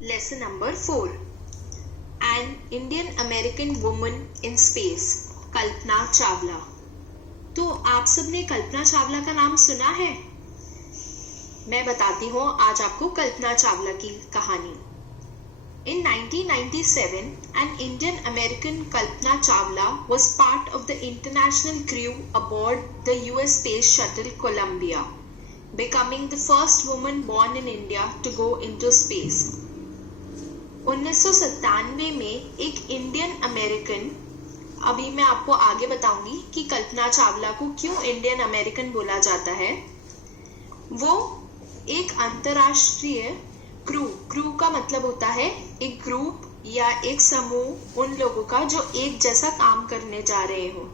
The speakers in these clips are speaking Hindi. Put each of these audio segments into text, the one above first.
Lesson number 4. An Indian American woman in space. Kalpana Chawla. तो आप सबने कल्पना चावला का नाम सुना है? मैं बताती हूँ आज आपको कल्पना चावला की कहानी. In 1997, an Indian American Kalpana Chawla was part of the international crew aboard the US Space Shuttle Columbia, becoming the first woman born in India to go into space. 1997 में एक इंडियन अमेरिकन, अभी मैं आपको आगे बताऊंगी कि कल्पना चावला को क्यों इंडियन अमेरिकन बोला जाता है, वो एक अंतरराष्ट्रीय क्रू का मतलब होता है एक ग्रुप या एक समूह उन लोगों का जो एक जैसा काम करने जा रहे हो.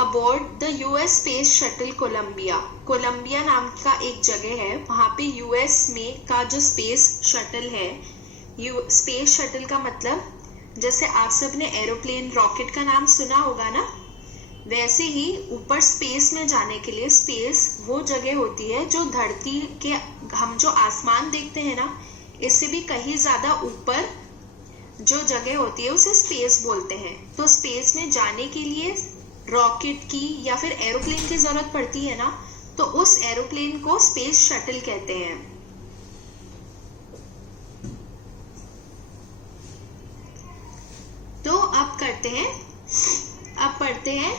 Aboard the US space shuttle Columbia नाम का एक जगह है, वहां पे यूएस में का जो स्पेस शटल है, स्पेस शटल का मतलब जैसे आप सबने एरोप्लेन रॉकेट का नाम सुना होगा ना, वैसे ही ऊपर स्पेस में जाने के लिए स्पेस वो जगह होती है जो धरती के, हम जो आसमान देखते हैं ना, इससे भी कहीं ज्यादा ऊपर जो जगह होती है उसे स्पेस बोलते हैं. तो स्पेस में जाने के लिए रॉकेट की या फिर एरोप्लेन की जरूरत पड़ती है ना, तो उस एरोप्लेन को स्पेस शटल कहते हैं. तो अब पढ़ते हैं.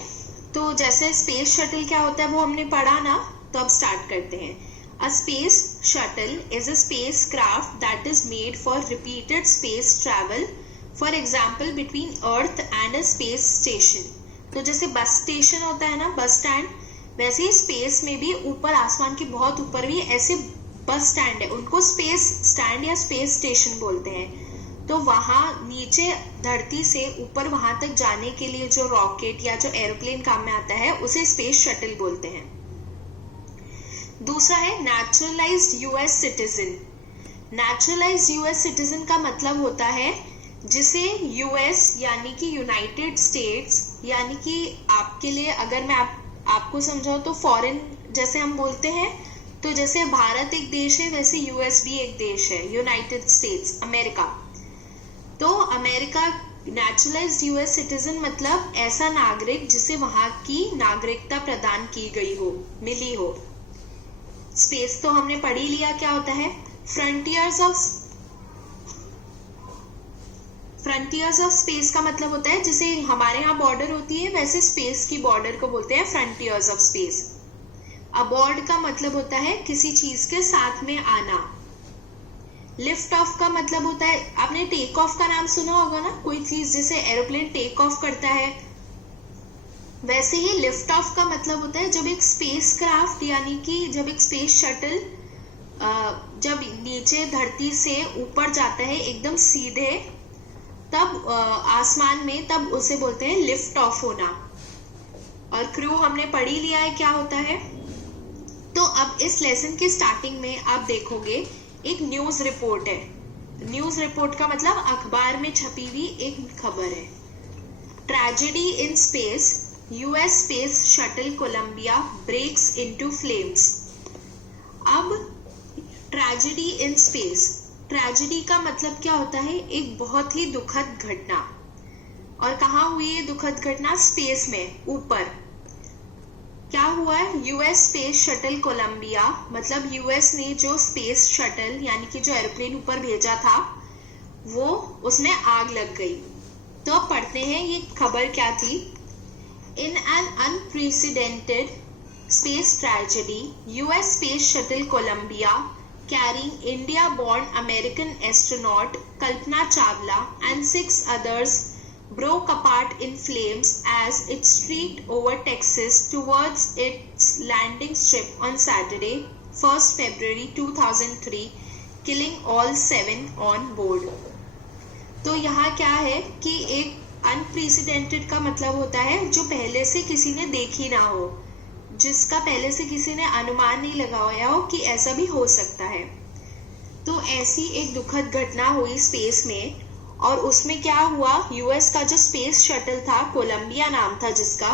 तो जैसे स्पेस शटल क्या होता है वो हमने पढ़ा ना, तो अब स्टार्ट करते हैं. A space shuttle is a spacecraft that is made for repeated space travel, for example between Earth and a space station. तो जैसे बस स्टेशन होता है ना, बस स्टैंड, वैसे ही स्पेस में भी ऊपर आसमान के बहुत ऊपर भी ऐसे बस स्टैंड है, उनको स्पेस स्टैंड या स्पेस स्टेशन बोलते हैं. तो वहां नीचे धरती से ऊपर वहां तक जाने के लिए जो रॉकेट या जो एरोप्लेन काम में आता है उसे स्पेस शटल बोलते हैं. दूसरा है naturalised US citizen. Naturalised US citizen का मतलब होता है जिसे यूएस यानी कि यूनाइटेड स्टेट्स, यानी कि आपके लिए अगर मैं आपको समझाऊं तो फॉरेन जैसे हम बोलते हैं, तो जैसे भारत एक देश है वैसे यूएस भी एक देश है, यूनाइटेड स्टेट्स अमेरिका. तो अमेरिका नेचुरलाइज्ड यूएस सिटीजन मतलब ऐसा नागरिक जिसे वहां की नागरिकता प्रदान की गई हो, मिली हो. स्पेस तो हमने पढ़ ही लिया क्या होता है. फ्रंटियर्स ऑफ स्पेस का मतलब होता है जिसे हमारे यहाँ बॉर्डर होती है वैसे स्पेस की बॉर्डर को बोलते हैं फ्रंटियर्स ऑफ स्पेस. अबॉर्ड का मतलब होता है किसी चीज के साथ में आना. लिफ्ट ऑफ का मतलब होता है, आपने टेक ऑफ का नाम सुना होगा ना, कोई चीज जैसे एरोप्लेन टेक ऑफ करता है, वैसे ही लिफ्ट ऑफ का मतलब होता है जब एक स्पेस क्राफ्ट यानी कि जब एक स्पेस शटल जब नीचे धरती से ऊपर जाता है एकदम सीधे, तब आसमान में, तब उसे बोलते हैं लिफ्ट ऑफ होना. और क्रू हमने पढ़ ही लिया है क्या होता है. तो अब इस लेसन के स्टार्टिंग में आप देखोगे एक न्यूज रिपोर्ट है. न्यूज रिपोर्ट का मतलब अखबार में छपी हुई एक खबर है. Tragedy in space, US space shuttle Columbia breaks into flames. अब ट्रेजेडी इन स्पेस, ट्रेजेडी का मतलब क्या होता है, एक बहुत ही दुखद घटना. और कहाँ हुई है दुखद घटना? स्पेस में, ऊपर. क्या हुआ है? यूएस स्पेस शटल कोलंबिया मतलब यूएस ने जो स्पेस शटल यानी कि जो एरोप्लेन ऊपर भेजा था वो, उसमें आग लग गई. तो अब पढ़ते हैं ये खबर क्या थी. In an unprecedented space tragedy, US space shuttle Columbia carrying India-born American astronaut Kalpana Chawla and 6 others broke apart in flames as it streaked over Texas towards its landing strip on Saturday, 1st February 2003, killing all 7 on board. तो यहाँ क्या है कि एक अनप्रेसिडेंटेड का मतलब होता है जो पहले से किसी ने देखी ना हो, जिसका पहले से किसी ने अनुमान नहीं लगाया हो कि ऐसा भी हो सकता है. तो ऐसी एक दुखद घटना हुई स्पेस में, और उसमें क्या हुआ, यूएस का जो स्पेस शटल था, कोलंबिया नाम था जिसका,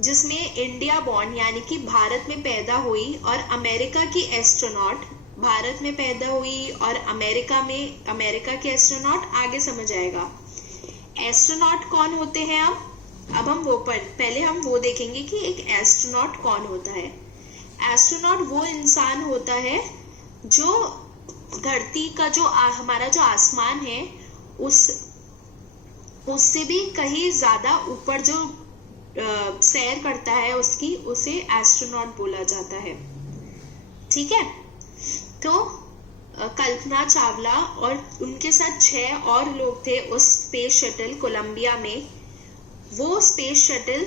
जिसमें इंडिया बॉर्न यानी कि भारत में पैदा हुई और अमेरिका की एस्ट्रोनॉट भारत में पैदा हुई और अमेरिका के एस्ट्रोनॉट आगे समझ आएगा। एस्ट्रोनॉट कौन होते हैं? अब हम पहले हम वो देखेंगे कि एक एस्ट्रोनॉट कौन होता है। एस्ट्रोनॉट वो इंसान होता है जो धरती का हमारा जो आसमान है उससे भी कहीं ज्यादा ऊपर जो सैर करता है उसे एस्ट्रोनॉट बोला जाता है। ठीक है, तो कल्पना चावला और उनके साथ 6 और लोग थे उस स्पेस शटल कोलंबिया में। वो स्पेस शटल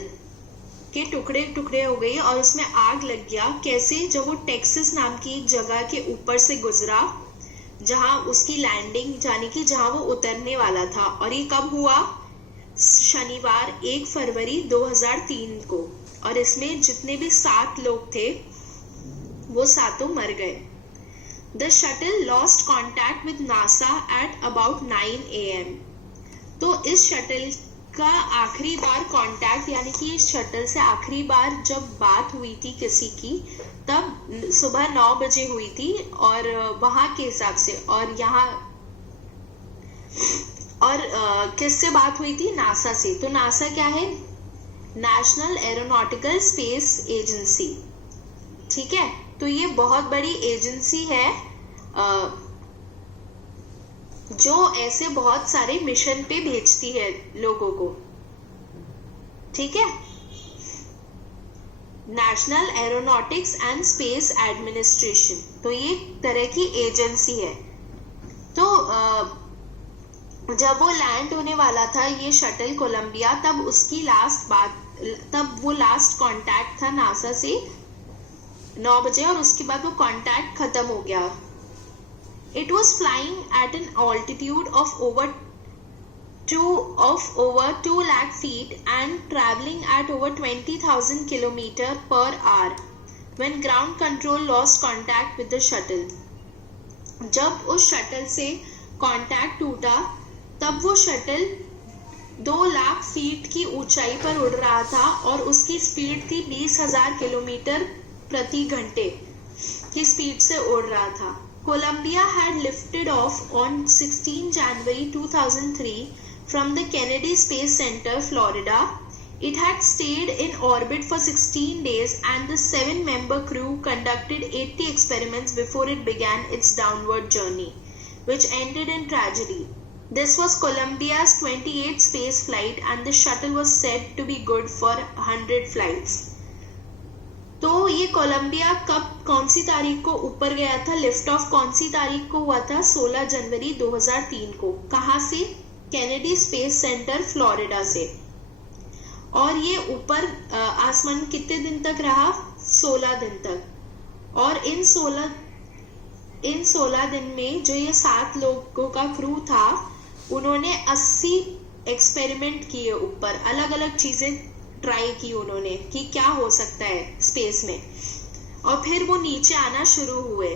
के टुकड़े टुकड़े हो गई और उसमें आग लग गया। कैसे? जब वो टेक्सास नाम की एक जगह के ऊपर से गुजरा जहां उसकी लैंडिंग यानी कि जहां वो उतरने वाला था। और ये कब हुआ? शनिवार 1 फरवरी 2003 को। और इसमें जितने भी 7 लोग थे वो 7 मर गए। The shuttle lost contact with NASA at about 9 AM. तो इस शटल का आखिरी बार कांटेक्ट यानी कि इस शटल से आखिरी बार जब बात हुई थी किसी की तब सुबह 9 बजे हुई थी और वहां के हिसाब से। और यहाँ और किससे बात हुई थी? नासा से। तो नासा क्या है? National aeronautical space agency. ठीक है, तो ये बहुत बड़ी एजेंसी है जो ऐसे बहुत सारे मिशन पे भेजती है लोगों को। ठीक है, national aeronautics and space administration. तो ये तरह की एजेंसी है। तो जब वो लैंड होने वाला था ये शटल कोलंबिया, तब वो लास्ट कांटेक्ट था नासा से 9 बजे और उसके बाद वो कांटेक्ट खत्म हो गया। It was flying at an altitude of over 2 lakh feet and traveling at over 20,000 km per hour when ground control lost contact with the shuttle. जब उस शटल से कांटेक्ट टूटा तब वो शटल 2 लाख फीट की ऊंचाई पर उड़ रहा था और उसकी स्पीड थी 20,000 किलोमीटर प्रति घंटे की स्पीड से उड़ रहा था। Columbia had lifted off on 16 January 2003 from the Kennedy Space Center, Florida. It had stayed in orbit for 16 days and the 7-member crew conducted 80 experiments before it began its downward journey, which ended in tragedy. This was Columbia's 28th space flight and the shuttle was said to be good for 100 flights. तो ये कोलंबिया कौन सी तारीख को ऊपर गया था? लिफ्ट ऑफ कौन सी तारीख को हुआ था? 16 जनवरी 2003 को। कहाँ से? कैनेडी स्पेस सेंटर, फ्लोरिडा से। और ये ऊपर आसमान कितने दिन तक रहा? 16 दिन तक। और इन 16 दिन में जो ये 7 लोगों का क्रू था उन्होंने 80 एक्सपेरिमेंट किए ऊपर, अलग अलग चीजें ट्राई की उन्होंने कि क्या हो सकता है स्पेस में। और फिर वो नीचे आना शुरू हुए।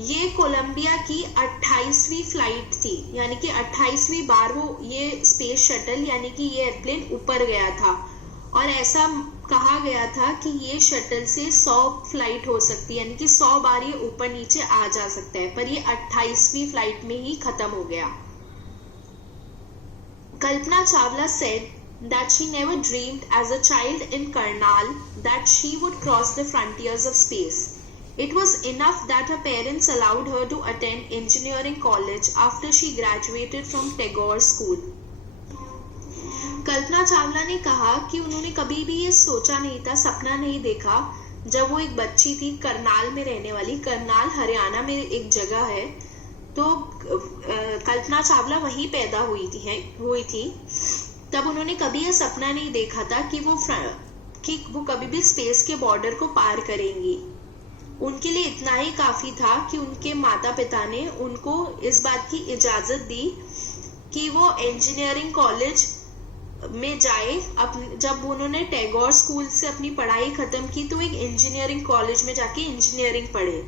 ये कोलंबिया की 28वीं फ्लाइट थी, यानी कि 28वीं बार वो ये स्पेस शटल यानी कि ये एयरप्लेन ऊपर गया था। और ऐसा कहा गया था कि ये शटल से 100 फ्लाइट हो सकती है, यानी कि 100 बार ये ऊपर नीचे आ जा सकता है, पर ये 28वीं फ्लाइट में ही खत्म हो गया। Kalpana Chawla said that she never dreamed as a child in Karnal that she would cross the frontiers of space. It was enough that her parents allowed her to attend engineering college after she graduated from Tagore School. Kalpana Chawla ने कहा कि उन्होंने कभी भी ये सोचा नहीं था, सपना नहीं देखा जब वो एक बच्ची थी करनाल में रहने वाली। करनाल हरियाणा में एक जगह है, तो कल्पना चावला वहीं पैदा हुई थी। तब उन्होंने कभी यह सपना नहीं देखा था कि वो कभी भी स्पेस के बॉर्डर को पार करेंगी। उनके लिए इतना ही काफी था कि उनके माता पिता ने उनको इस बात की इजाजत दी कि वो इंजीनियरिंग कॉलेज में जाए। जब उन्होंने टैगोर स्कूल से अपनी पढ़ाई खत्म की तो एक इंजीनियरिंग कॉलेज में जाके इंजीनियरिंग पढ़े।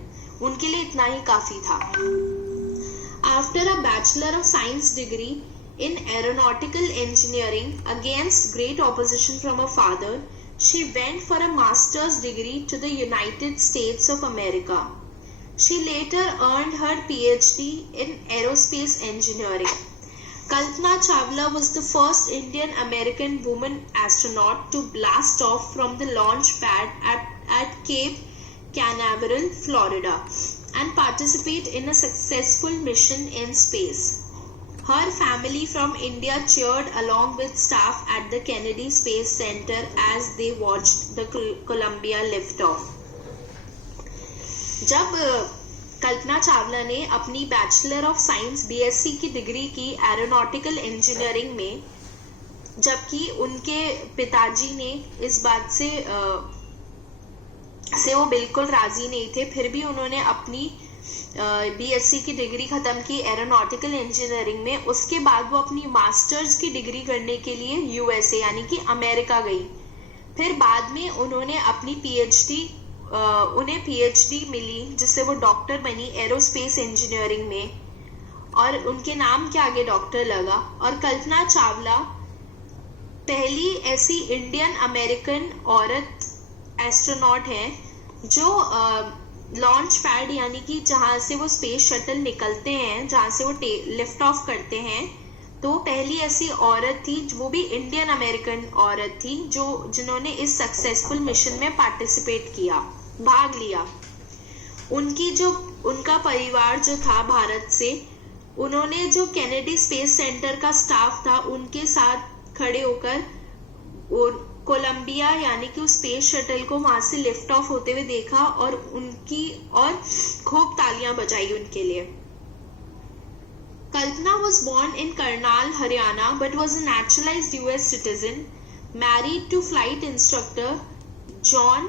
उनके लिए इतना ही काफी था। After a bachelor of science degree in aeronautical engineering against great opposition from her father, she went for a master's degree to the United States of America. She later earned her PhD in aerospace engineering. Kalpana Chawla was the first Indian American woman astronaut to blast off from the launch pad at Cape Canaveral, Florida, and participate in a successful mission in space. Her family from India cheered along with staff at the Kennedy Space Center as they watched the Columbia liftoff. जब कल्पना चावला ने अपनी बैचलर ऑफ साइंस BSc की डिग्री की एरोनॉटिकल इंजीनियरिंग में, जबकि उनके पिताजी ने इस बात से वो बिल्कुल राजी नहीं थे, फिर भी उन्होंने अपनी BSc की डिग्री खत्म की एरोनॉटिकल इंजीनियरिंग में। उसके बाद वो अपनी मास्टर्स की डिग्री करने के लिए USA यानी कि अमेरिका गई। फिर बाद में उन्होंने अपनी उन्हें PhD मिली, जिससे वो डॉक्टर बनी एरोस्पेस इंजीनियरिंग में, और उनके नाम के आगे डॉक्टर लगा। और कल्पना चावला पहली ऐसी इंडियन अमेरिकन औरत एस्ट्रोनॉट है जो लॉन्च पैड यानी कि जहां से वो स्पेस शटल निकलते हैं, जहां से वो लिफ्ट ऑफ करते हैं, तो पहली ऐसी औरत थी, वो भी इंडियन अमेरिकन औरत थी, जिन्होंने इस सक्सेसफुल मिशन में पार्टिसिपेट किया, भाग लिया। उनका परिवार जो था भारत से, उन्होंने जो केनेडी स्पेस सेंटर का स्टाफ था उनके साथ खड़े होकर कोलंबिया यानी कि उस स्पेस शटल को वहां से लिफ्ट ऑफ होते हुए देखा और खूब तालियां बजाई उनके लिए। कल्पना was born in Karnal, Haryana, but was a naturalized US citizen, married to flight instructor John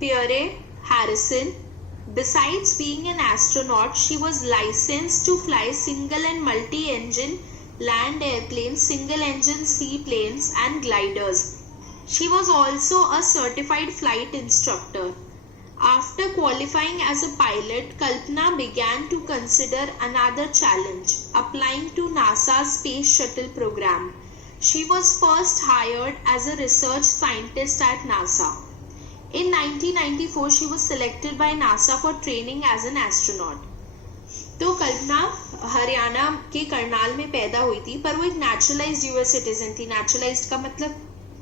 Pierre Harrison. Besides being an astronaut, she was licensed to fly single and multi-engine land airplanes, single-engine seaplanes, and gliders. She was also a certified flight instructor. After qualifying as a pilot, Kalpana began to consider another challenge, applying to NASA's Space Shuttle program. She was first hired as a research scientist at NASA. In 1994, she was selected by NASA for training as an astronaut. तो कल्पना हरियाणा के करनाल में पैदा हुई थी, पर वो एक नेचुरलाइज्ड US सिटीजन थी। नेचुरलाइज्ड का मतलब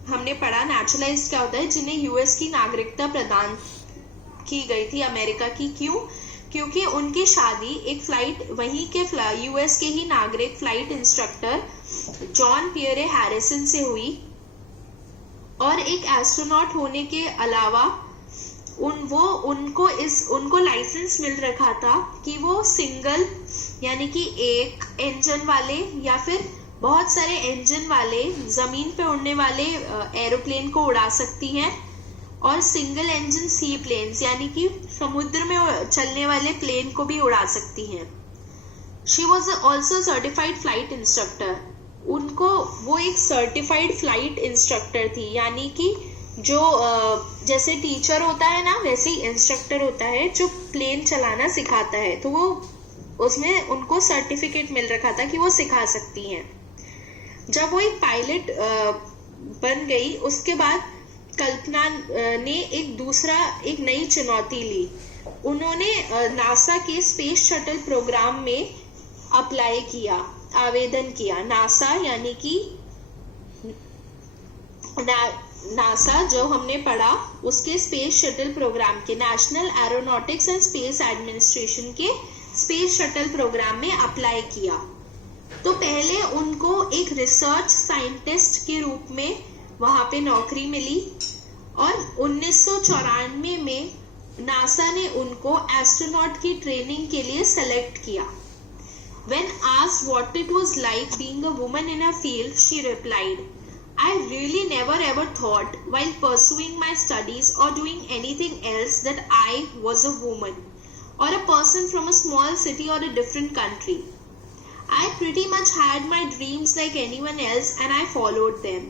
हमने पढ़ा, नेचुरलाइज्ड क्या होता है, जिन्हें US की नागरिकता प्रदान की गई थी अमेरिका की। क्यों? क्योंकि उनकी शादी एक फ्लाइट वहीं के US के ही नागरिक flight instructor John Pierre Harrison से हुई, और एक एस्ट्रोनॉट होने के अलावा उनको लाइसेंस मिल रखा था कि वो सिंगल यानी कि एक इंजन वाले या फिर बहुत सारे इंजन वाले जमीन पे उड़ने वाले एरोप्लेन को उड़ा सकती हैं, और सिंगल इंजन सी प्लेन्स यानी कि समुद्र में चलने वाले प्लेन को भी उड़ा सकती हैं। She was also certified flight instructor. वो एक सर्टिफाइड फ्लाइट इंस्ट्रक्टर थी, यानी कि जो जैसे टीचर होता है ना, वैसे ही इंस्ट्रक्टर होता है जो प्लेन चलाना सिखाता है। तो वो उसमें उनको सर्टिफिकेट मिल रखा था कि वो सिखा सकती हैं। जब वो एक पायलट बन गई, उसके बाद कल्पना ने एक नई चुनौती ली। उन्होंने नासा के स्पेस शटल प्रोग्राम में अप्लाई किया, आवेदन किया। नासा यानी कि नासा जो हमने पढ़ा, उसके स्पेस शटल प्रोग्राम के, national aeronautics and space administration के स्पेस शटल प्रोग्राम में अप्लाई किया। तो पहले उनको एक रिसर्च साइंटिस्ट के रूप में वहां पे नौकरी मिली, और 1994 में नासा ने उनको एस्ट्रोनॉट की ट्रेनिंग के लिए सेलेक्ट किया। When asked what it was like being a woman in her field, she replied, I really never ever thought while pursuing my studies or doing anything else that I was a woman or a person from a small city or a different country. I pretty much had my dreams like anyone else and I followed them.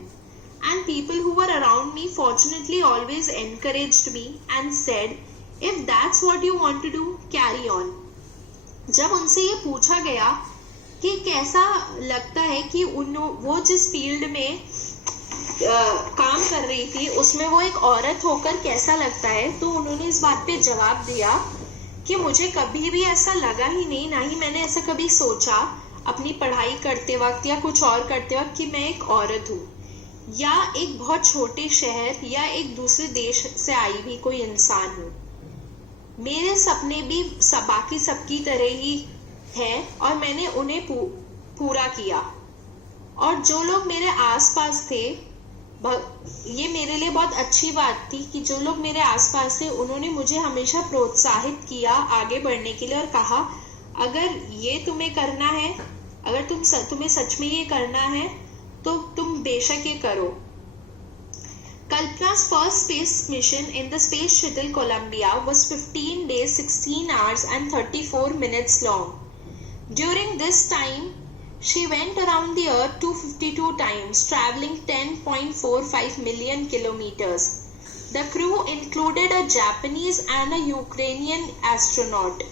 And people who were around me fortunately always encouraged me and said, if that's what you want to do, carry on. जब उनसे ये पूछा गया कि कैसा लगता है कि वो जिस फील्ड में काम कर रही थी उसमें वो एक औरत होकर कैसा लगता है, तो उन्होंने इस बात पे जवाब दिया कि मुझे कभी भी ऐसा लगा ही नहीं, ना ही मैंने ऐसा कभी सोचा अपनी पढ़ाई करते वक्त या कुछ और करते वक्त कि मैं एक औरत हूँ या एक बहुत छोटे शहर या एक दूसरे देश से आई भी कोई इंसान हूँ। मेरे सपने भी बाकी सबकी तरह ही हैं और मैंने उन्हें पूरा किया। और जो लोग मेरे आसपास थे, ये मेरे लिए बहुत अच्छी बात थी कि जो लोग मेरे आसपास थे उन्होंने मुझे हमेशा प्रोत्साहित किया आगे बढ़ने के लिए और कहा अगर ये तुम्हें करना है, अगर तुम्हें सच में ये करना है तो तुम बेशक ये करो। Kalpana's first space mission in the Space Shuttle Columbia was 15 days, 16 hours and 34 minutes long. During this time, she went around the Earth 252 times, traveling 10.45 million kilometers. The crew included a Japanese and a Ukrainian astronaut.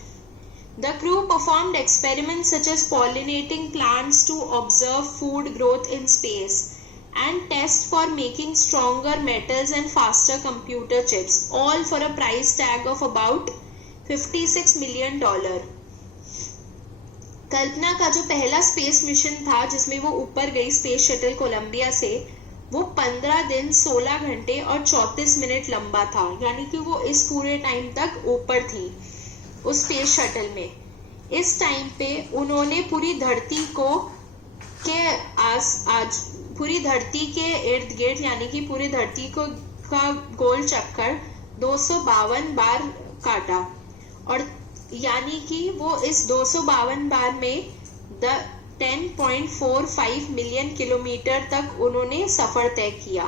The crew performed experiments such as pollinating plants to observe food growth in space and test for making stronger metals and faster computer chips, all for a price tag of about $56 million. कल्पना का जो पहला स्पेस मिशन था जिसमें वो ऊपर गई स्पेस शटल कोलंबिया से, वो 15 दिन 16 घंटे और 34 मिनट लंबा था। यानी कि वो इस पूरे टाइम तक ऊपर थी उस स्पेस शटल में। इस टाइम पे उन्होंने पूरी धरती के इर्द गिर्द यानी कि पूरी धरती का गोल चक्कर 252 बार काटा और यानी कि वो इस 252 बार में 10.45 मिलियन किलोमीटर तक उन्होंने सफर तय किया।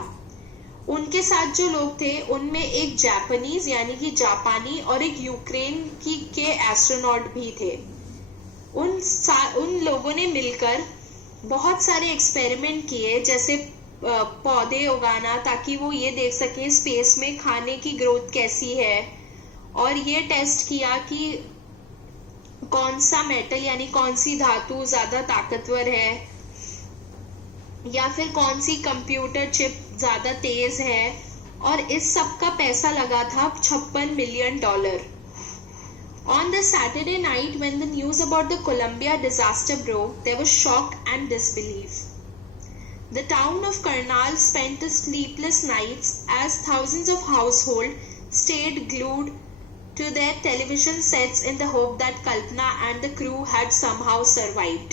उनके साथ जो लोग थे उनमें एक जापानीज यानी कि जापानी और एक यूक्रेन के एस्ट्रोनॉट भी थे। उन लोगों ने मिलकर बहुत सारे एक्सपेरिमेंट किए, जैसे पौधे उगाना ताकि वो ये देख सके स्पेस में खाने की ग्रोथ कैसी है, और ये टेस्ट किया कि कौन सा मेटल यानी कौन सी धातु ज्यादा ताकतवर है या फिर कौन सी कंप्यूटर चिप ज्यादा तेज है, और इस सब का पैसा लगा था $56 million. On the Saturday night when the news about the Columbia disaster broke, there was shock and disbelief. The town of Karnal spent the sleepless nights as thousands of households stayed glued to their television sets in the hope that Kalpana and the crew had somehow survived.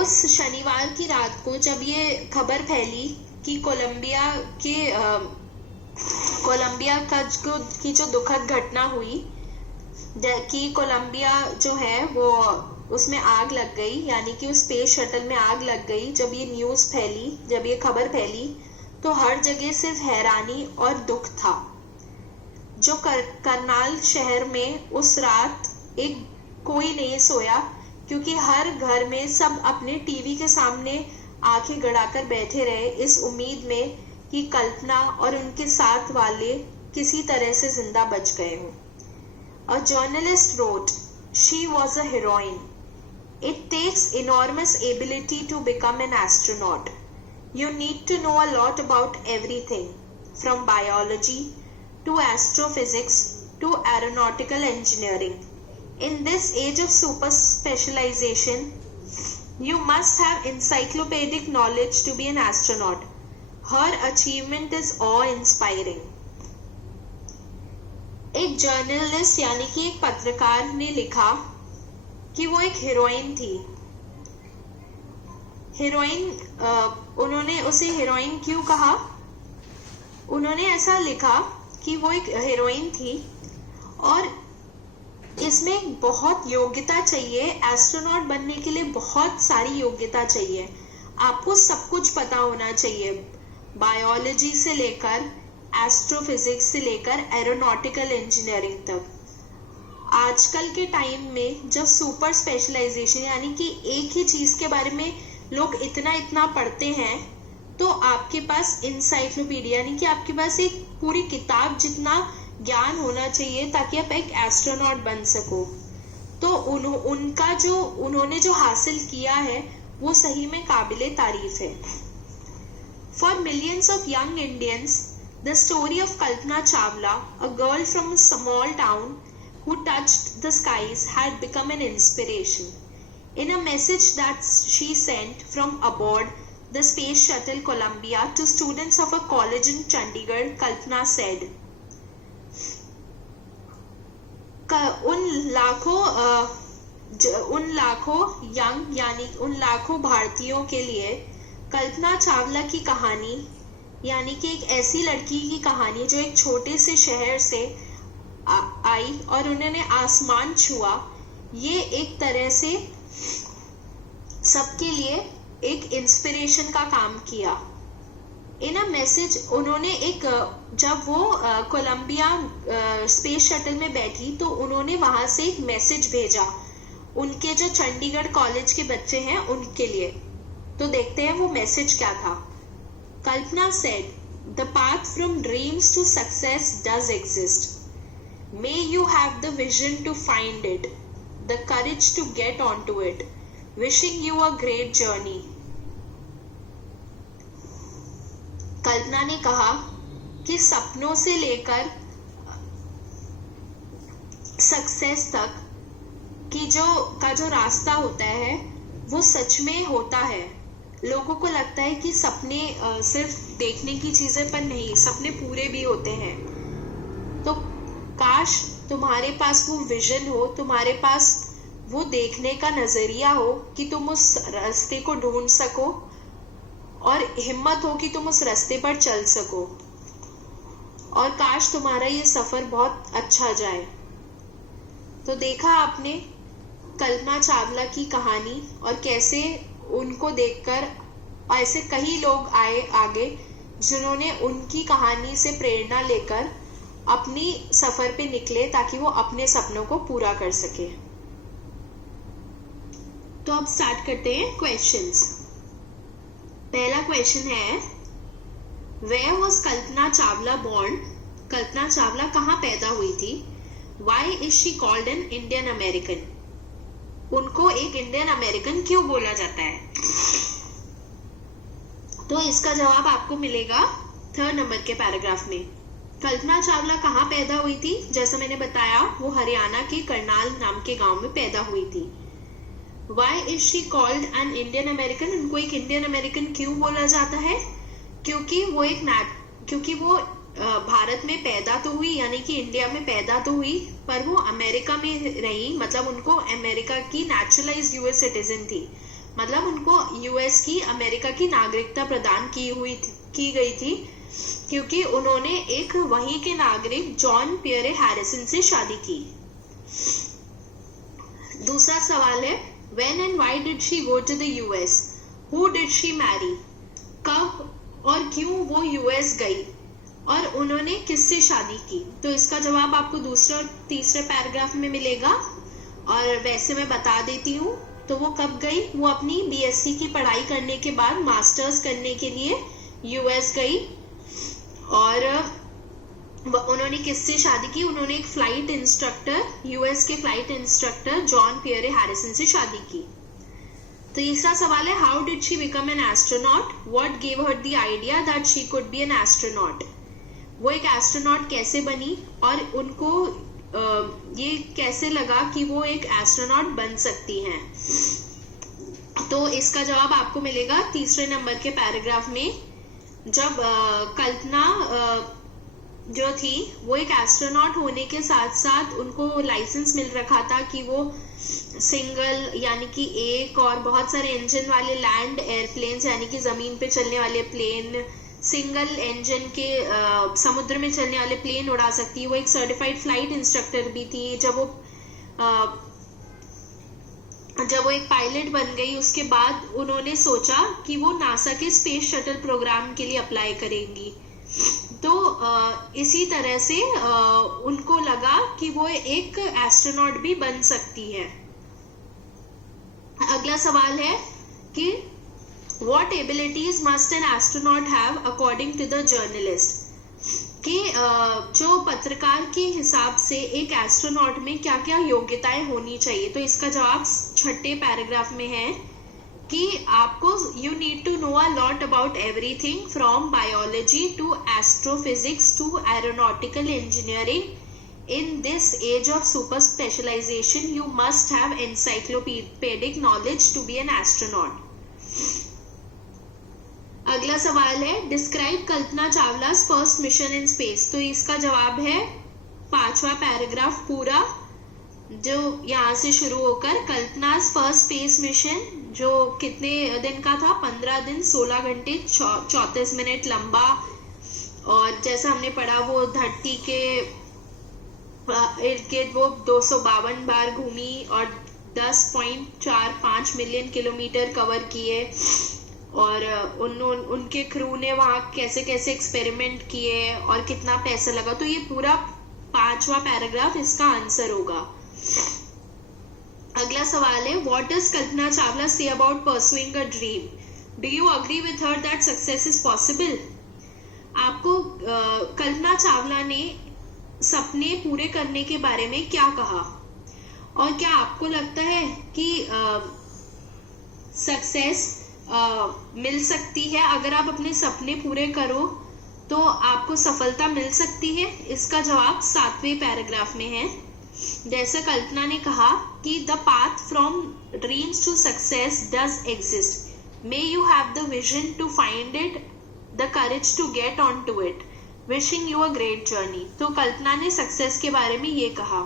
उस शनिवार की रात को जब ये खबर फैली कि कोलंबिया की जो दुखद घटना हुई कि कोलंबिया जो है वो उसमें आग लग गई, यानी कि उस स्पेस शटल में आग लग गई, जब ये न्यूज़ फैली, जब ये खबर फैली तो हर जगह सिर्फ हैरानी और दुख था। जो करनाल शहर में उस रात कोई नहीं सोया, क्योंकि हर घर में सब अपने टीवी के सामने आंखें गड़ाकर बैठे रहे इस उम्मीद में कि कल्पना और उनके साथ वाले किसी तरह से जिंदा बच गए हों। A journalist wrote, "She was a heroine. It takes enormous ability to become an astronaut. You need to know a lot about everything, from biology to astrophysics to aeronautical engineering. In this age of super specialization, you must have encyclopedic knowledge to be an astronaut. Her achievement is awe-inspiring." एक जर्नलिस्ट यानी कि एक पत्रकार ने लिखा कि वो एक हीरोइन थी। उन्होंने उसे हीरोइन क्यों कहा? उन्होंने ऐसा लिखा कि वो एक हीरोइन थी और इसमें बहुत योग्यता चाहिए। एस्ट्रोनॉट बनने के लिए बहुत सारी योग्यता चाहिए। आपको सब कुछ पता होना चाहिए, बायोलॉजी से लेकर एस्ट्रोफिजिक्स से लेकर एरोनॉटिकल इंजीनियरिंग तक। आजकल के टाइम में जब सुपर स्पेशलाइजेशन यानी कि एक ही चीज के बारे में लोग इतना पढ़ते हैं, तो आपके पास इंसाइक्लोपीडिया यानी कि आपके पास एक पूरी किताब जितना ज्ञान होना चाहिए ताकि आप एक एस्ट्रोनॉट बन सको। तो उन्होंने जो हासिल किया है वो सही में काबिले तारीफ है। For millions of young Indians, The story of Kalpana Chawla, a girl from a small town who touched the skies, had become an inspiration. In a message that she sent from aboard the space shuttle Columbia to students of a college in Chandigarh, Kalpana said, उन लाखों भारतीयों के लिए कल्पना चावला की कहानी, यानी कि एक ऐसी लड़की की कहानी जो एक छोटे से शहर से आई और उन्होंने आसमान छुआ, ये एक तरह से सबके लिए एक इंस्पिरेशन का काम किया। इन अ मैसेज उन्होंने जब वो कोलंबिया स्पेस शटल में बैठी तो उन्होंने वहां से एक मैसेज भेजा उनके जो चंडीगढ़ कॉलेज के बच्चे हैं उनके लिए। तो देखते हैं वो मैसेज क्या था। कल्पना said, "The path from dreams to success does exist. May you have the vision to find it, the courage to get onto it. Wishing you a great journey." कल्पना ने कहा कि सपनों से लेकर सक्सेस तक का जो रास्ता होता है वो सच में होता है। लोगों को लगता है कि सपने सिर्फ देखने की चीजें पर नहीं, सपने पूरे भी होते हैं। तो काश तुम्हारे पास वो विजन हो, तुम्हारे पास वो देखने का नजरिया हो कि तुम उस रास्ते को ढूंढ सको और हिम्मत हो कि तुम उस रास्ते पर चल सको, और काश तुम्हारा ये सफर बहुत अच्छा जाए। तो देखा आपने कल्पना चावला की कहानी और कैसे उनको देखकर ऐसे कई लोग आए आगे जिन्होंने उनकी कहानी से प्रेरणा लेकर अपनी सफर पे निकले ताकि वो अपने सपनों को पूरा कर सके। तो अब स्टार्ट करते हैं क्वेश्चंस। पहला क्वेश्चन है, where was Kalpana Chawla born? Kalpana Chawla कहाँ पैदा हुई थी? Why is she called an Indian American? उनको एक इंडियन अमेरिकन क्यों बोला जाता है? तो इसका जवाब आपको मिलेगा 3rd नंबर के पैराग्राफ में। कल्पना चावला कहाँ पैदा हुई थी? जैसा मैंने बताया वो हरियाणा के करनाल नाम के गांव में पैदा हुई थी। Why is she called an Indian American? उनको एक इंडियन अमेरिकन क्यों बोला जाता है? क्योंकि वो भारत में पैदा तो हुई, यानी कि इंडिया में पैदा तो हुई, पर वो अमेरिका में रही, मतलब उनको अमेरिका की नेचुरलाइज्ड यूएस सिटीजन थी, मतलब उनको यूएस की अमेरिका की नागरिकता प्रदान की गई थी क्योंकि उन्होंने एक वहीं के नागरिक जॉन पियरे हैरिसन से शादी की। दूसरा सवाल है, when and why did she go to the US? Who did she marry? कब और क्यों वो यूएस गई और उन्होंने किससे शादी की? तो इसका जवाब आपको दूसरे और तीसरे पैराग्राफ में मिलेगा। और वैसे मैं बता देती हूँ, तो वो कब गई? वो अपनी बीएससी की पढ़ाई करने के बाद मास्टर्स करने के लिए यूएस गई। और उन्होंने किससे शादी की? उन्होंने एक फ्लाइट इंस्ट्रक्टर, यूएस के flight instructor John Pierre Harrison से शादी की। तीसरा सवाल है, how did she become an astronaut? What give her the idea that she could be an astronaut? वो एक एस्ट्रोनॉट कैसे बनी और उनको ये कैसे लगा कि वो एक एस्ट्रोनॉट बन सकती हैं? तो इसका जवाब आपको मिलेगा 3 नंबर के पैराग्राफ में। जब कल्पना जो थी वो एक एस्ट्रोनॉट होने के साथ साथ उनको लाइसेंस मिल रखा था कि वो सिंगल यानी कि एक और बहुत सारे इंजन वाले लैंड एयरप्लेन्स यानी कि जमीन पे चलने वाले प्लेन, सिंगल इंजन के समुद्र में चलने वाले प्लेन उड़ा सकती है। वो एक सर्टिफाइड फ्लाइट इंस्ट्रक्टर भी थी। जब वो एक पायलट बन गई उसके बाद उन्होंने सोचा कि वो नासा के स्पेस शटल प्रोग्राम के लिए अप्लाई करेंगी। तो इसी तरह से उनको लगा कि वो एक एस्ट्रोनॉट भी बन सकती है। अगला सवाल है कि What abilities must an astronaut have according to the journalist? कि जो पत्रकार के हिसाब से एक एस्ट्रोनॉट में क्या क्या योग्यताएं होनी चाहिए? तो इसका जवाब 6ठे पैराग्राफ में है कि आपको you need to know a lot about everything from biology to astrophysics to aeronautical engineering. In this age of super specialization you must have encyclopedic knowledge to be an astronaut. अगला सवाल है describe Kalpana Chawla first mission in space. तो इसका जवाब है 5वां पैराग्राफ पूरा, जो यहाँ से शुरू होकर कल्पना फर्स्ट स्पेस मिशन जो कितने दिन का था, 15 दिन 16 घंटे 34 मिनट लंबा, और जैसा हमने पढ़ा वो धरती के इर्द गिर्द वो 252 बार घूमी और 10.45 मिलियन किलोमीटर कवर किए, और उनके क्रू ने वहाँ कैसे कैसे एक्सपेरिमेंट किए और कितना पैसा लगा। तो ये पूरा 5वां पैराग्राफ इसका आंसर होगा। अगला सवाल है what does Kalpana Chawla say about pursuing a dream. Do you agree with her that success is possible. आपको कल्पना चावला ने सपने पूरे करने के बारे में क्या कहा, और क्या आपको लगता है कि सक्सेस मिल सकती है, अगर आप अपने सपने पूरे करो तो आपको सफलता मिल सकती है। इसका जवाब 7वें पैराग्राफ में है। जैसे कल्पना ने कहा कि the path from dreams to success does exist, may you have the vision to find it, the courage to get on to it, wishing you a great journey. तो कल्पना ने सक्सेस के बारे में ये कहा।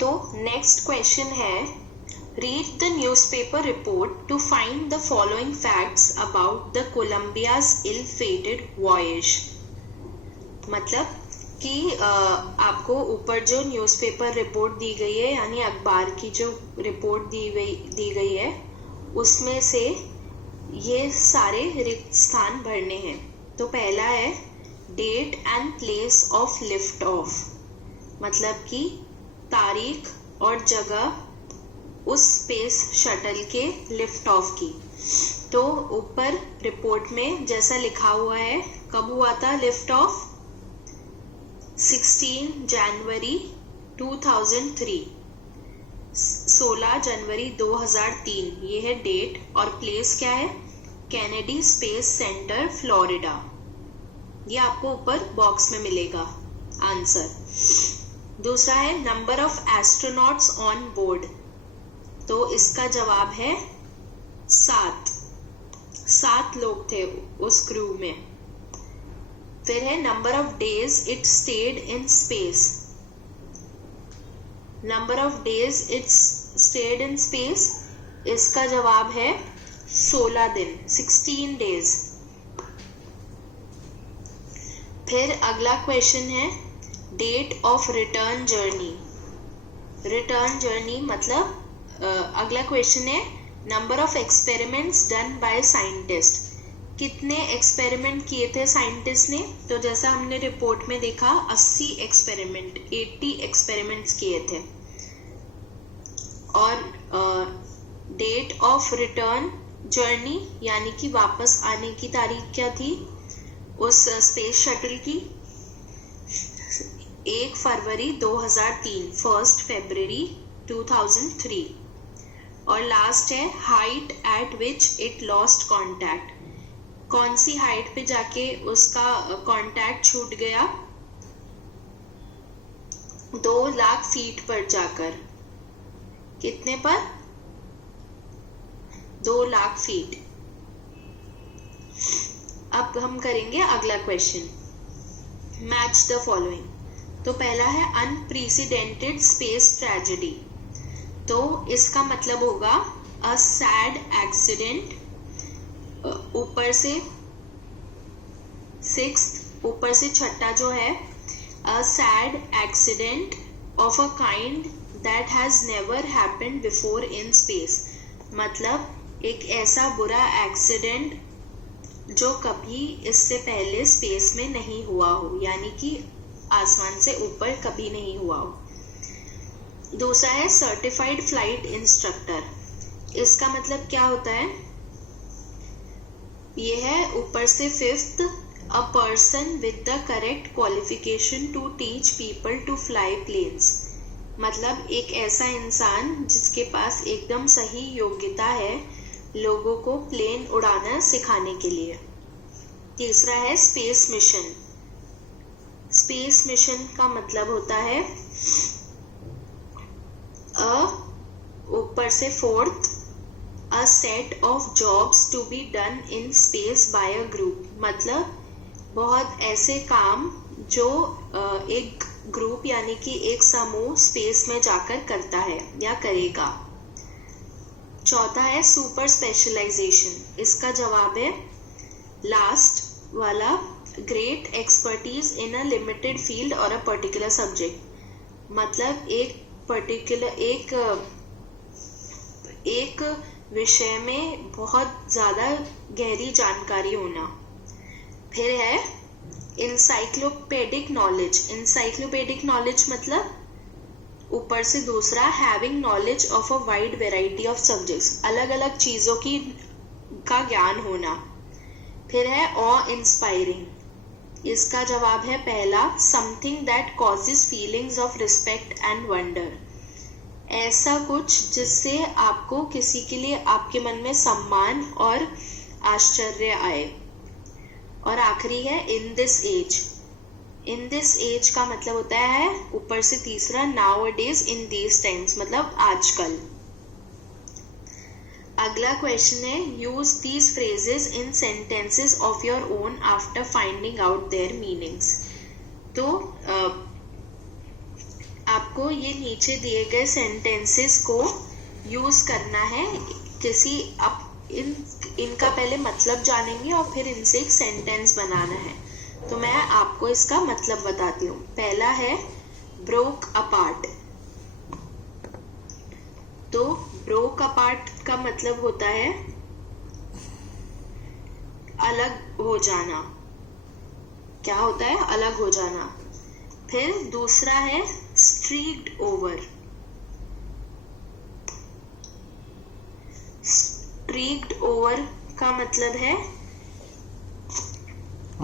तो नेक्स्ट क्वेश्चन है read the newspaper report to find the following facts about the Columbia's ill-fated voyage। मतलब कि आपको ऊपर जो न्यूज़पेपर रिपोर्ट दी गई है, यानी अखबार की जो रिपोर्ट दी गई है, उसमें से ये सारे रिक्त स्थान भरने हैं। तो पहला है date and place of lift off, मतलब कि तारीख और जगह उस स्पेस शटल के लिफ्ट ऑफ की। तो ऊपर रिपोर्ट में जैसा लिखा हुआ है, कब हुआ था लिफ्ट ऑफ, 16 जनवरी 2003, 16 जनवरी 2003 ये है डेट, और प्लेस क्या है, कैनेडी स्पेस सेंटर फ्लोरिडा। ये आपको ऊपर बॉक्स में मिलेगा आंसर। दूसरा है number of astronauts on board. तो इसका जवाब है 7 लोग थे उस क्रू में। फिर है number of days it stayed in space. Number of days it stayed in space, इसका जवाब है 16 दिन, 16 डेज। फिर अगला क्वेश्चन है date of return journey. Return journey मतलब अगला क्वेश्चन है number of experiments done by scientist. कितने एक्सपेरिमेंट किए थे साइंटिस्ट ने। तो जैसा हमने रिपोर्ट में देखा 80 एक्सपेरिमेंट्स किए थे। और डेट ऑफ रिटर्न जर्नी यानी कि वापस आने की तारीख क्या थी उस स्पेस शटल की, 1 फरवरी 2003, 1 फरवरी 2003। और लास्ट है height eight which it lost contact. कौन सी हाइट पे जाके उसका कॉन्टैक्ट छूट गया, 2 लाख फीट पर जाकर। कितने पर, 2 लाख फीट। अब हम करेंगे अगला क्वेश्चन, मैच द फॉलोइंग। तो पहला है अनप्रेसिडेंटेड स्पेस ट्रेजेडी। तो इसका मतलब होगा अ सैड एक्सीडेंट, ऊपर से 6 ऊपर से छठा जो है, a sad accident of a kind that has never happened before in space. मतलब एक ऐसा बुरा एक्सीडेंट जो कभी इससे पहले स्पेस में नहीं हुआ हो, यानी कि आसमान से ऊपर कभी नहीं हुआ हो। दूसरा है सर्टिफाइड फ्लाइट इंस्ट्रक्टर। इसका मतलब क्या होता है, ये है ऊपर से 5th, a person with the correct qualification to teach people to fly planes. मतलब एक ऐसा इंसान जिसके पास एकदम सही योग्यता है लोगों को प्लेन उड़ाना सिखाने के लिए। तीसरा है स्पेस मिशन। स्पेस मिशन का मतलब होता है ऊपर से fourth, a set of jobs to be done in space by a group. मतलब बहुत ऐसे काम जो एक ग्रुप यानी कि एक समूह स्पेस में जाकर करता है या करेगा। चौथा है सुपर स्पेशलाइजेशन। इसका जवाब है लास्ट वाला, great expertise in a limited field और अ पर्टिकुलर सब्जेक्ट। मतलब एक विषय में बहुत ज्यादा गहरी जानकारी होना। फिर है इंसाइक्लोपेडिक नॉलेज। इंसाइक्लोपेडिक नॉलेज मतलब ऊपर से दूसरा, having knowledge of a wide variety of subjects. अलग अलग चीजों का ज्ञान होना। फिर है ऑ इंस्पायरिंग। इसका जवाब है पहला, something that causes feelings of respect and wonder. ऐसा कुछ जिससे आपको किसी के लिए आपके मन में सम्मान और आश्चर्य आए। और आखिरी है in this age. In this age का मतलब होता है ऊपर से तीसरा, nowadays in these times, मतलब आजकल। अगला क्वेश्चन है use these phrases in sentences of your own after finding out their meanings. तो आपको ये नीचे दिए गए सेंटेंसेस को यूज करना है किसी इनका पहले मतलब जानेंगे और फिर इनसे एक सेंटेंस बनाना है। तो मैं आपको इसका मतलब बताती हूँ। पहला है ब्रोक अपार्ट। तो ब्रोक अपार्ट का मतलब होता है अलग हो जाना। क्या होता है? अलग हो जाना। फिर दूसरा है स्ट्रीक्ड ओवर। स्ट्रीक्ड ओवर का मतलब है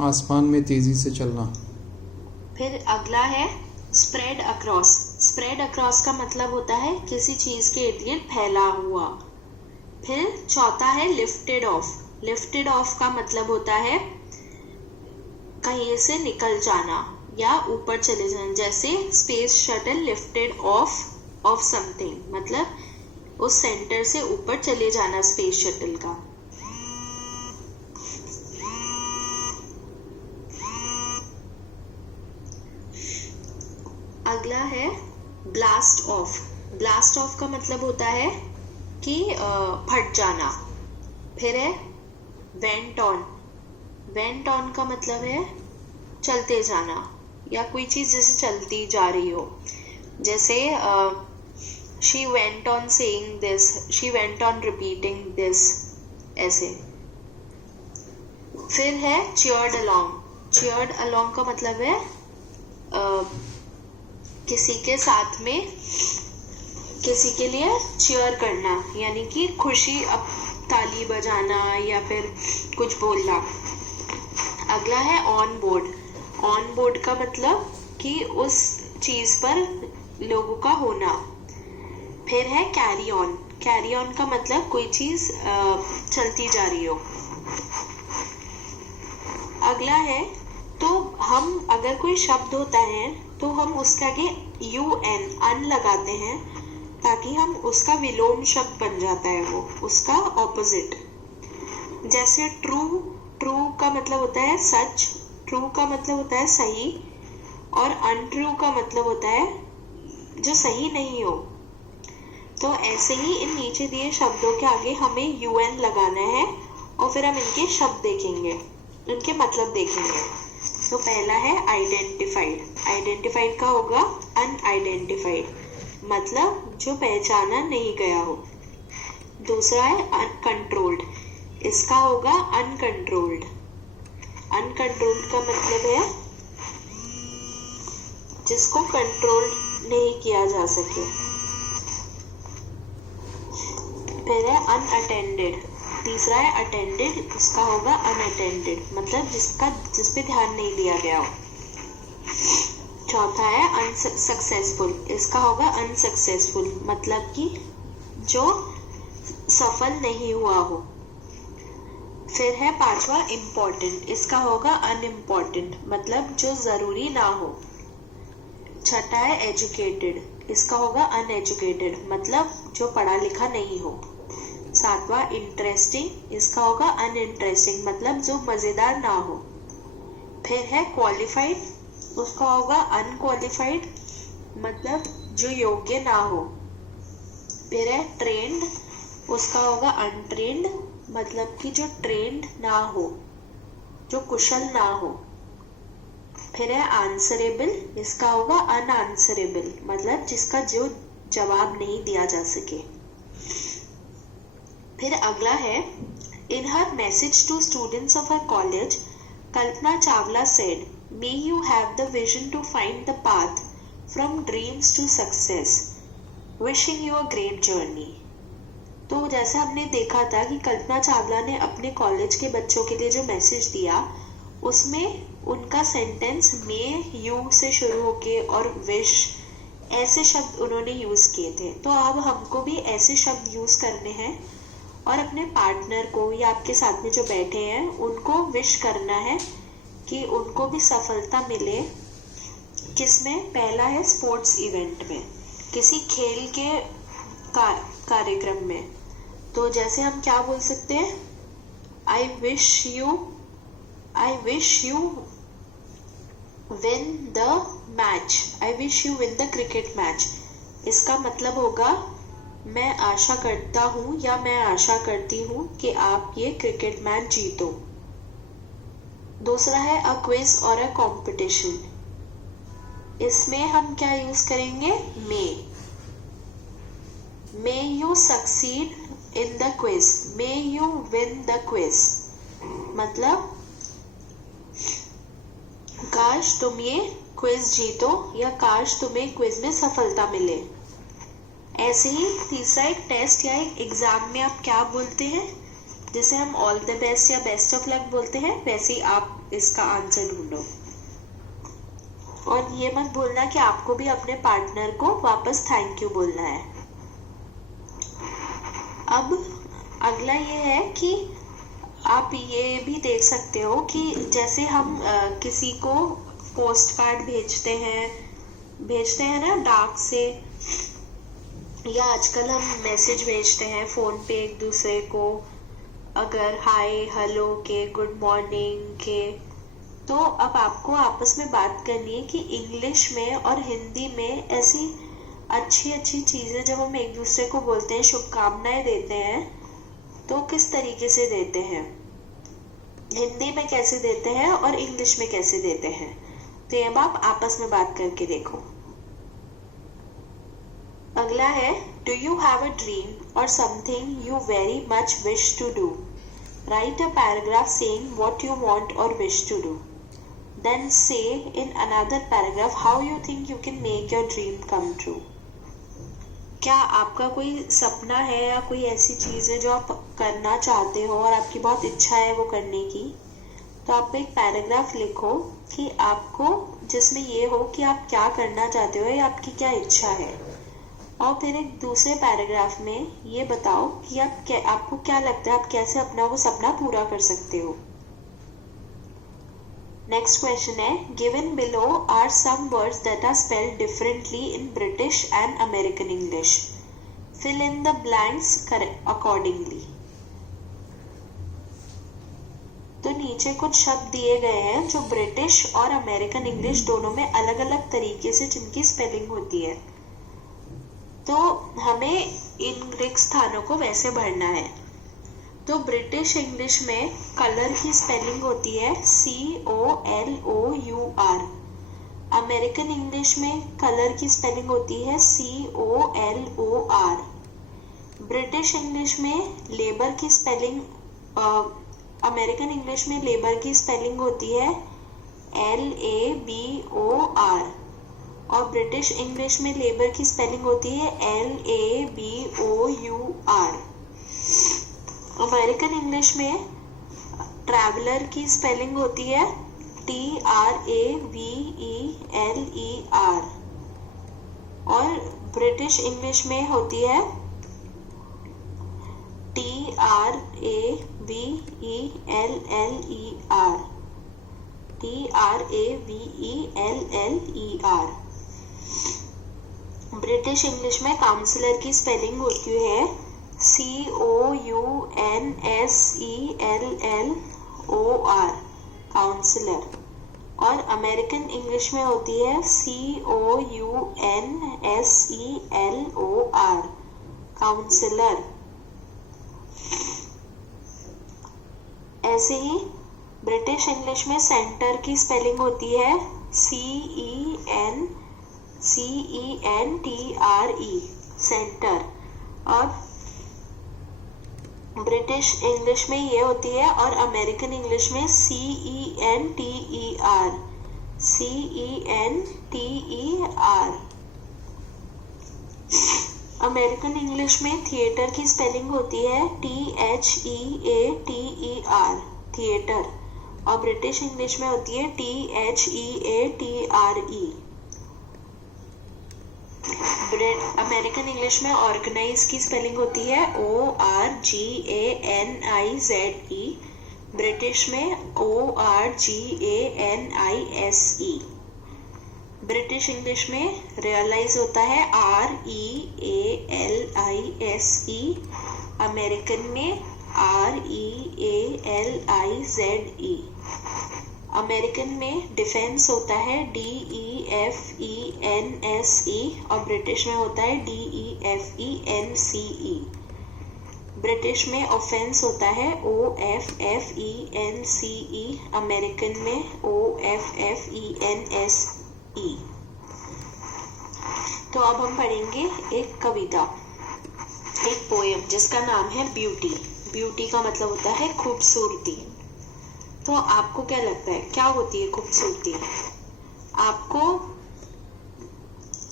आसमान में तेजी से चलना। फिर अगला है स्प्रेड अक्रॉस। स्प्रेड अक्रॉस का मतलब होता है किसी चीज के इर्द गिर्द फैला हुआ। फिर चौथा है लिफ्टेड ऑफ। लिफ्टेड ऑफ का मतलब होता है कहीं से निकल जाना या ऊपर चले जाना। जैसे space shuttle lifted of something, मतलब उस सेंटर से ऊपर चले जाना स्पेस शटल का। अगला है ब्लास्ट ऑफ। ब्लास्ट ऑफ का मतलब होता है कि फट जाना। फिर है वेंट ऑन। वेंट ऑन का मतलब है चलते जाना या कोई चीज जैसे चलती जा रही हो। जैसे she went on saying this, she went on repeating this, ऐसे। फिर है cheered along। cheered along का मतलब है किसी के साथ में किसी के लिए cheer करना, यानी कि खुशी, अब ताली बजाना या फिर कुछ बोलना। अगला है ऑन बोर्ड। ऑन बोर्ड का मतलब कि उस चीज पर लोगों का होना। फिर है कैरी ऑन। कैरी ऑन का मतलब कोई चीज चलती जा रही हो। अगला है तो हम अगर कोई शब्द होता है तो हम उसके आगे अन लगाते हैं ताकि हम उसका विलोम शब्द बन जाता है, वो उसका ऑपोजिट। जैसे ट्रू। ट्रू का मतलब होता है सच। ट्रू का मतलब होता है सही। और अनट्रू का मतलब होता है जो सही नहीं हो। तो ऐसे ही इन नीचे दिए शब्दों के आगे हमें UN लगाना है और फिर हम इनके शब्द देखेंगे, इनके मतलब देखेंगे। तो पहला है आइडेंटिफाइड। आइडेंटिफाइड का होगा अनआइडेंटिफाइड, मतलब जो पहचाना नहीं गया हो। दूसरा है अनकंट्रोल्ड। इसका होगा अनकंट्रोल्ड। अनकंट्रोल्ड का मतलब है जिसको कंट्रोल नहीं किया जा सके। फिर है अनअटेंडेड। तीसरा है अटेंडेड। इसका होगा अनअटेंडेड, मतलब जिस पे ध्यान नहीं दिया गया हो। चौथा है अनसक्सेसफुल, इसका होगा अनसक्सेसफुल मतलब कि जो सफल नहीं हुआ हो। फिर है पांचवा इम्पोर्टेंट, इसका होगा अनइम्पोर्टेंट मतलब जो जरूरी ना हो। छठा है एजुकेटेड, इसका होगा अनएजुकेटेड मतलब जो पढ़ा लिखा नहीं हो। सातवां इंटरेस्टिंग, इसका होगा अनइंटरेस्टिंग मतलब जो मजेदार ना हो। फिर है क्वालिफाइड, उसका होगा अनक्वालिफाइड मतलब जो योग्य ना हो। फिर है ट्रेंड, उसका होगा अनट्रेंड मतलब कि जो ट्रेंड ना हो, जो कुशल ना हो। फिर है आंसरेबल, इसका होगा अनआंसरेबल मतलब जिसका जो जवाब नहीं दिया जा सके। फिर अगला है in her message to students of her college Kalpana Chawla said, may you have the vision to find the path from dreams to success, wishing you a great journey। तो जैसा हमने देखा था कि कल्पना चावला ने अपने कॉलेज के बच्चों के लिए जो मैसेज दिया उसमें उनका सेंटेंस मे यू से शुरू होके और विश ऐसे शब्द उन्होंने यूज किए थे। तो अब हमको भी ऐसे शब्द यूज करने हैं और अपने पार्टनर को या आपके साथ में जो बैठे हैं उनको विश करना है कि उनको भी सफलता मिले। किसमें? पहला है स्पोर्ट्स इवेंट में, किसी खेल के कार्यक्रम में। तो जैसे हम क्या बोल सकते हैं, I wish you win the match, I wish you win the cricket match. इसका मतलब होगा मैं आशा करता हूँ या मैं आशा करती हूँ कि आप ये क्रिकेट मैच जीतो। दूसरा है अ क्विज और अ कंपटीशन, इसमें हम क्या यूज करेंगे, may you succeed in the quiz, may you win the quiz मतलब काश तुम ये क्विज जीतो या काश तुम्हें क्विज में सफलता मिले। ऐसे ही तीसरा एक टेस्ट या एक एग्जाम में आप क्या बोलते हैं, जिसे हम ऑल द बेस्ट या बेस्ट ऑफ लक बोलते हैं, वैसे ही आप इसका आंसर ढूंढो। और ये मत भूलना कि आपको भी अपने पार्टनर को वापस थैंक यू बोलना है। अब अगला ये है कि आप ये भी देख सकते हो कि जैसे हम किसी को पोस्ट कार्ड भेजते हैं ना डाक से, या आजकल हम मैसेज भेजते हैं फोन पे एक दूसरे को, अगर हाय हेलो के, गुड मॉर्निंग के। तो अब आपको आपस में बात करनी है कि इंग्लिश में और हिंदी में ऐसी अच्छी अच्छी चीजें जब हम एक दूसरे को बोलते हैं, शुभकामनाएं देते हैं, तो किस तरीके से देते हैं, हिंदी में कैसे देते हैं और इंग्लिश में कैसे देते हैं। तो अब आप आपस में बात करके देखो। अगला है do you have a dream or something you very much wish to do, write a paragraph saying what you want or wish to do, then say in another paragraph how you think you can make your dream come true. क्या आपका कोई सपना है या कोई ऐसी चीज है जो आप करना चाहते हो और आपकी बहुत इच्छा है वो करने की, तो आप एक पैराग्राफ लिखो कि आपको, जिसमें ये हो कि आप क्या करना चाहते हो या आपकी क्या इच्छा है, और फिर एक दूसरे पैराग्राफ में ये बताओ कि आपको क्या लगता है आप कैसे अपना वो सपना पूरा कर सकते हो। नेक्स्ट क्वेश्चन है given below are some words that are spelled differently in British and American English, fill in the blanks accordingly. तो नीचे कुछ शब्द दिए गए हैं जो ब्रिटिश और अमेरिकन इंग्लिश दोनों में अलग अलग तरीके से जिनकी स्पेलिंग होती है, तो हमें इन रिक्त स्थानों को वैसे भरना है। तो ब्रिटिश इंग्लिश में कलर की स्पेलिंग होती है COLOUR, अमेरिकन इंग्लिश में कलर की स्पेलिंग होती है COLOR, ब्रिटिश इंग्लिश में लेबर की स्पेलिंग, अमेरिकन इंग्लिश में लेबर की स्पेलिंग होती है LABOR, और ब्रिटिश इंग्लिश में लेबर की स्पेलिंग होती है LABOUR। अमेरिकन इंग्लिश में ट्रैवलर की स्पेलिंग होती है TRAVELER। और ब्रिटिश इंग्लिश में होती है TRAVELLER। TRAVELLER। ब्रिटिश इंग्लिश में काउंसलर की स्पेलिंग होती है COUNSELLOR, काउंसलर। और अमेरिकन इंग्लिश में होती है COUNSELOR, काउंसलर। ऐसे ही ब्रिटिश इंग्लिश में सेंटर की स्पेलिंग होती है CENTRE, सेंटर। और ब्रिटिश इंग्लिश में ये होती है, और अमेरिकन इंग्लिश में CENTER। अमेरिकन इंग्लिश में थिएटर की स्पेलिंग होती है THEATER, थिएटर। और ब्रिटिश इंग्लिश में होती है THEATRE। अमेरिकन इंग्लिश में ऑर्गेनाइज की स्पेलिंग होती है ORGANIZE, ब्रिटिश में ORGANISE। ब्रिटिश इंग्लिश में रियलाइज होता है REALISE, अमेरिकन में REALIZE। अमेरिकन में डिफेंस होता है DEFENSE, और ब्रिटिश में होता है DEFENCE। ब्रिटिश में ऑफेंस होता है OFFENCE, अमेरिकन में OFFENSE। तो अब हम पढ़ेंगे एक कविता, एक पोएम जिसका नाम है ब्यूटी। ब्यूटी का मतलब होता है खूबसूरती। तो आपको क्या लगता है क्या होती है खूबसूरती आपको?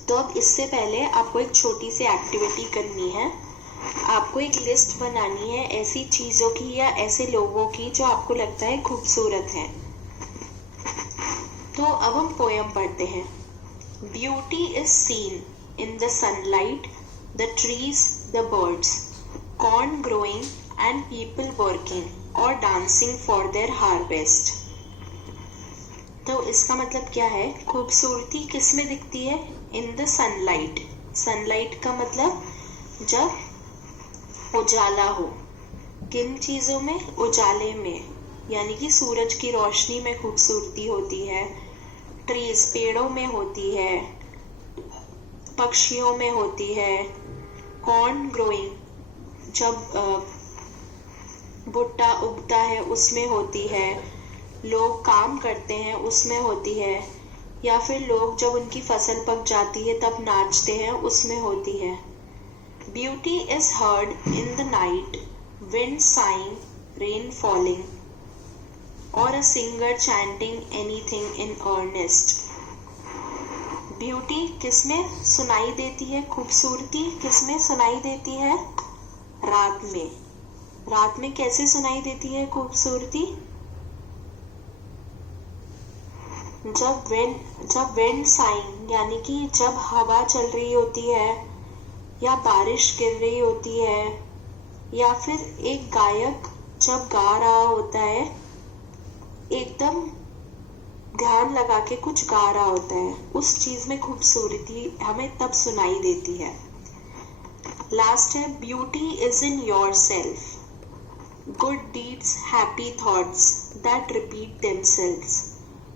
तो अब इससे पहले आपको एक छोटी सी एक्टिविटी करनी है। आपको एक लिस्ट बनानी है ऐसी चीजों की या ऐसे लोगों की जो आपको लगता है खूबसूरत है। तो अब हम पोएम पढ़ते हैं। Beauty is seen in the sunlight, the trees, the birds, corn growing and people working और डांसिंग फॉर देयर हार्वेस्ट। तो इसका मतलब क्या है? खूबसूरती किस में दिखती है? In the sunlight. सनलाइट का मतलब जब उजाला हो। किन चीजों में? उजाले में, यानी कि सूरज की रोशनी में खूबसूरती होती है। ट्रीज, पेड़ों में होती है, पक्षियों में होती है। कॉर्न ग्रोइंग, जब भुट्टा उगता है उसमें होती है। लोग काम करते हैं उसमें होती है। या फिर लोग जब उनकी फसल पक जाती है तब नाचते हैं उसमें होती है। Beauty is heard in the night, wind sighing, rain falling or a singer chanting anything in earnest. Beauty किसमें सुनाई देती है? खूबसूरती किसमें सुनाई देती है? रात में। रात में कैसे सुनाई देती है खूबसूरती? जब विंड साइन, यानी कि जब हवा चल रही होती है या बारिश गिर रही होती है, या फिर एक गायक जब गा रहा होता है, एकदम ध्यान लगा के कुछ गा रहा होता है, उस चीज में खूबसूरती हमें तब सुनाई देती है। लास्ट है, beauty is in your self, good deeds, happy thoughts that repeat themselves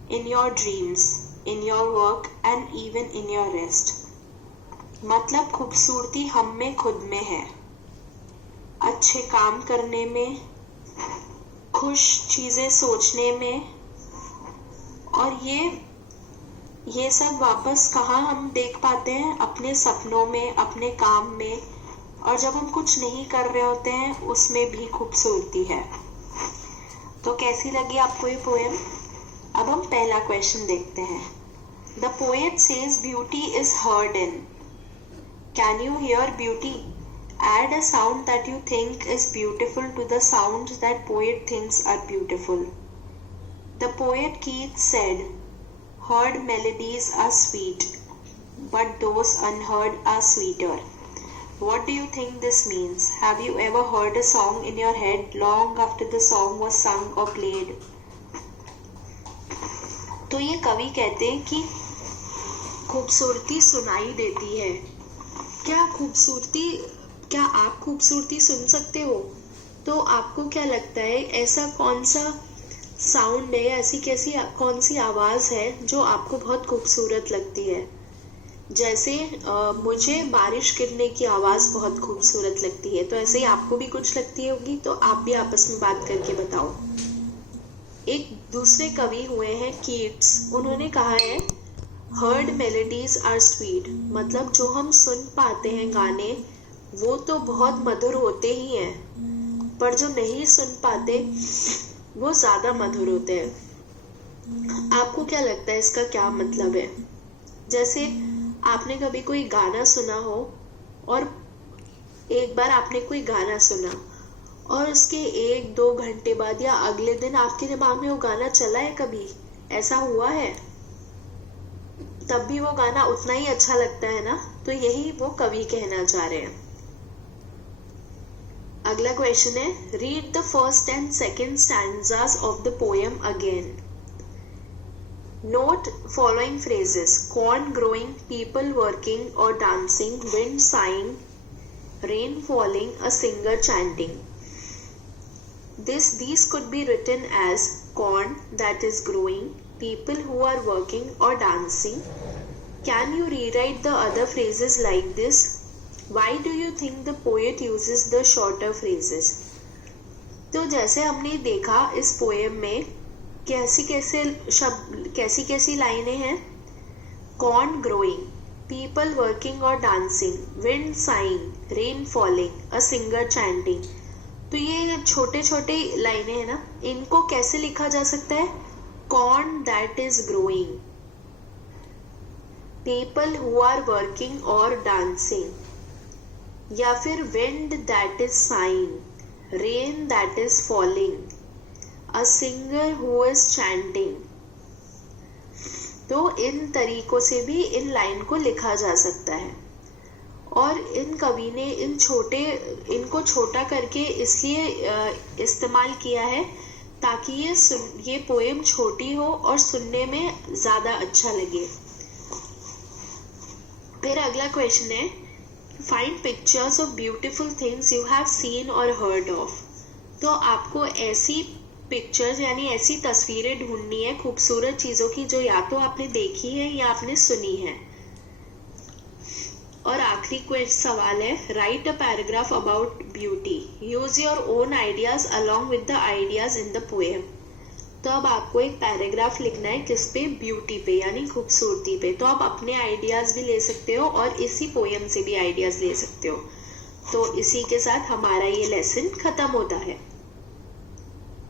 in your dreams, in your work and even in your rest। मतलब खूबसूरती हम में खुद में है, अच्छे काम करने में, खुश चीजें सोचने में। और ये सब वापस कहाँ हम देख पाते हैं? अपने सपनों में, अपने काम में, और जब हम कुछ नहीं कर रहे होते हैं उसमें भी खूबसूरती है। तो कैसी लगी आपको ये पोएम? अब हम पहला क्वेश्चन देखते हैं। The poet says beauty is heard in. Can you here beauty? Add a sound that you think is beautiful to the sounds that poet thinks are beautiful. The poet Keats said, "Heard melodies are sweet, but those unheard are sweeter." What do you think this means? Have you ever heard a song in your head long after the song was sung or played? तो ये कवि कहते हैं कि खूबसूरती सुनाई देती है। क्या आप खूबसूरती सुन सकते हो? तो आपको क्या लगता है, ऐसा कौन सा साउंड है, ऐसी कौन सी आवाज़ है जो आपको बहुत खूबसूरत लगती है? जैसे मुझे बारिश गिरने की आवाज़ बहुत खूबसूरत लगती है, तो ऐसे ही आपको भी कुछ लगती होगी, तो आप भी आपस में बात करके बताओ। एक दूसरे कवि हुए हैं कीट्स, उन्होंने कहा है हर्ड मेलोडीज आर स्वीट, मतलब जो हम सुन पाते हैं गाने वो तो बहुत मधुर होते ही हैं, पर जो नहीं सुन पाते वो ज़्यादा मधुर होते हैं। आपको क्या लगता है इसका क्या मतलब है? जैसे आपने कभी कोई गाना सुना हो और एक बार आपने कोई गाना सुना और उसके 1-2 घंटे बाद या अगले दिन आपके दिमाग में वो गाना चला है, कभी ऐसा हुआ है? तब भी वो गाना उतना ही अच्छा लगता है ना? तो यही वो कवि कहना चाह रहे हैं। अगला क्वेश्चन है, read the first and second stanzas of the poem again. Note following phrases: corn growing, people working or dancing, wind sighing, rain falling, a singer chanting. These could be written as corn that is growing, people who are working or dancing. Can you rewrite the other phrases like this? Why do you think the poet uses the shorter phrases? तो जैसे हमने देखा इस पोएम में कैसी लाइनें हैं। कॉर्न ग्रोइंग, पीपल वर्किंग और dancing, wind sighing, rain falling, अ सिंगर चैंटिंग। तो ये छोटे छोटे लाइनें हैं ना, इनको कैसे लिखा जा सकता है? Corn that is growing, people who are working और डांसिंग, या फिर wind that is sighing, rain that is falling, A singer who is chanting। तो इन तरीकों से भी इन लाइन को लिखा जा सकता है। और इन कवि ने इनको छोटा करके इसलिए इस्तेमाल किया है ताकि ये पोएम छोटी हो और सुनने में ज़्यादा अच्छा लगे। फिर अगला क्वेश्चन है, find pictures of beautiful things you have seen और हर्ड ऑफ। तो आपको ऐसी पिक्चर्स यानी ऐसी तस्वीरें ढूंढनी है खूबसूरत चीज़ों की जो या तो आपने देखी है या आपने सुनी है। और आखिरी सवाल है, right a paragraph about beauty, use your own ideas along with the ideas in the poem. तो अब आपको एक पैराग्राफ लिखना है किस पे? ब्यूटी पे, यानी खूबसूरती पे। तो आप अपने आइडियाज भी ले सकते हो और इसी पोएम से भी आइडियाज ले सकते हो। तो इसी के साथ हमारा ये लेसन खत्म होता है।